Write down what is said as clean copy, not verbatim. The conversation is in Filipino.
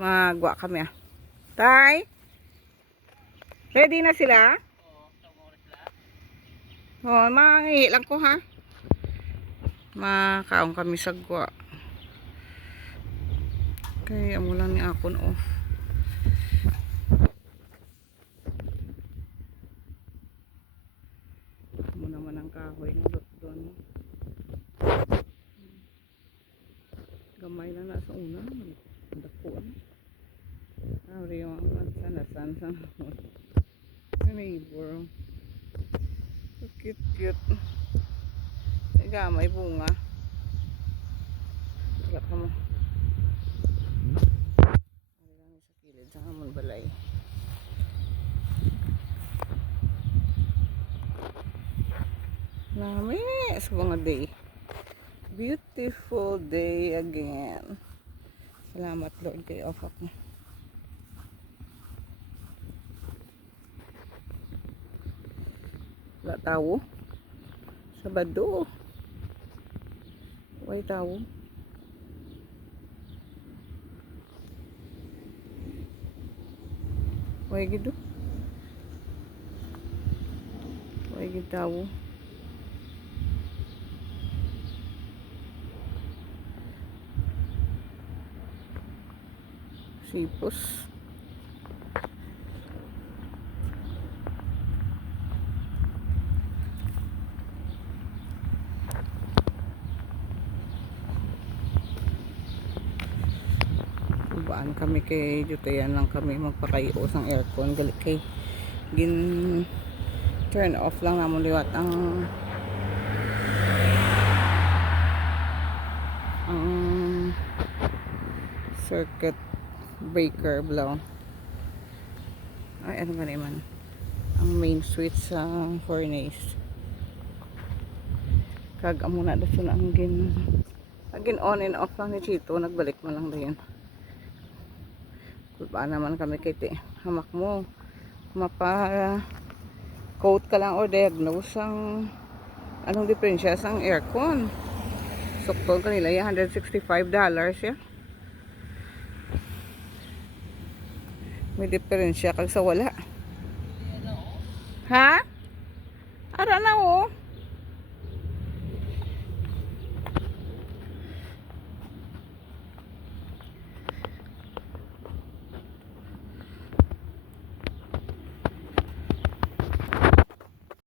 Magwa kami ah. Tay? Ready na sila? Oo, mangihi lang ko ha. Makaon kami sa gwa. Kaya mo lang ni akon oh. Mo naman ang kahoy ng doon. Gamay lang na sa una. Dakuan. Ari yung sana neighbor. So cute. Gamay bunga. Wala ka mo. Ari lang sa kilid sa hamon balay. Nami sa mga day. Beautiful day again. Salamat Lord kay off ako. Wala tao. Sabado. Way tao. Way gido. Way gid tao. Sipos. Baan kami kay Jutayan lang kami magpakayo sang aircon gali kay gin turn off lang namon liwat ang circuit breaker blow. Ay ano ba naman ang main switch sa furnace kag amo na daw na ang gin on and off lang ni Chito, nagbalik mo lang dayon. Kulpa naman kami kay ti hamak mo mapa coat ka lang or diagnose ang anong diferensya sang aircon. Suktol kanila yung $165 ya. May diferensya kag sa wala.